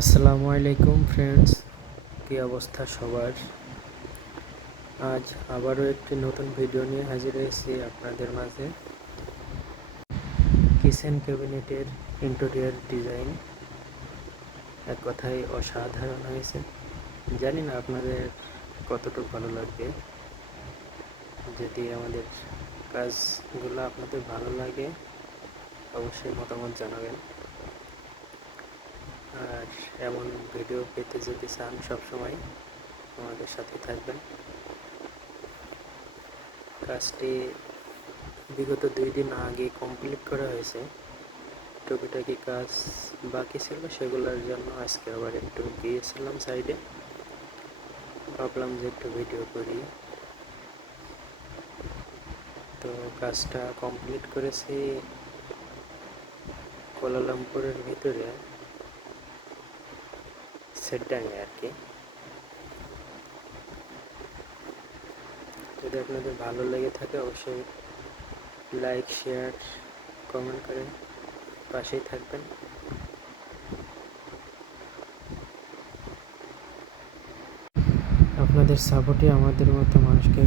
আসসালামু আলাইকুম ফ্রেন্ডস, কী অবস্থা সবার? আজ আবারও একটি নতুন ভিডিও নিয়ে হাজির হয়েছি আপনাদের মাঝে। কিচেন ক্যাবিনেটের ইন্টেরিয়র ডিজাইন এক কথায় অসাধারণ হয়েছে। জানি না আপনাদের কতটুকু ভালো লাগবে। যদি আমাদের কাজগুলো আপনাদের ভালো লাগে অবশ্যই মতামত জানাবেন। আর এমন ভিডিও পেতে যদি চান সবসময় আমাদের সাথে থাকবেন। কাজটি বিগত 2 দিন আগে কমপ্লিট করা হয়েছে। টুকিটাকি কাজ বাকি ছিল, সেগুলোর জন্য আজকে আবার একটু গিয়েছিলাম সাইডে। ভাবলাম যে একটু ভিডিও করি। তো কাজটা কমপ্লিট করেছি কুয়ালালামপুরের ভিতরে, সেটাঙে আর কি। যদি আপনাদের ভালো লেগে থাকে অবশ্যই লাইক, শেয়ার, কমেন্ট করে পাশেই থাকবেন। আপনাদের সাপোর্টে আমাদের মতো মানুষকে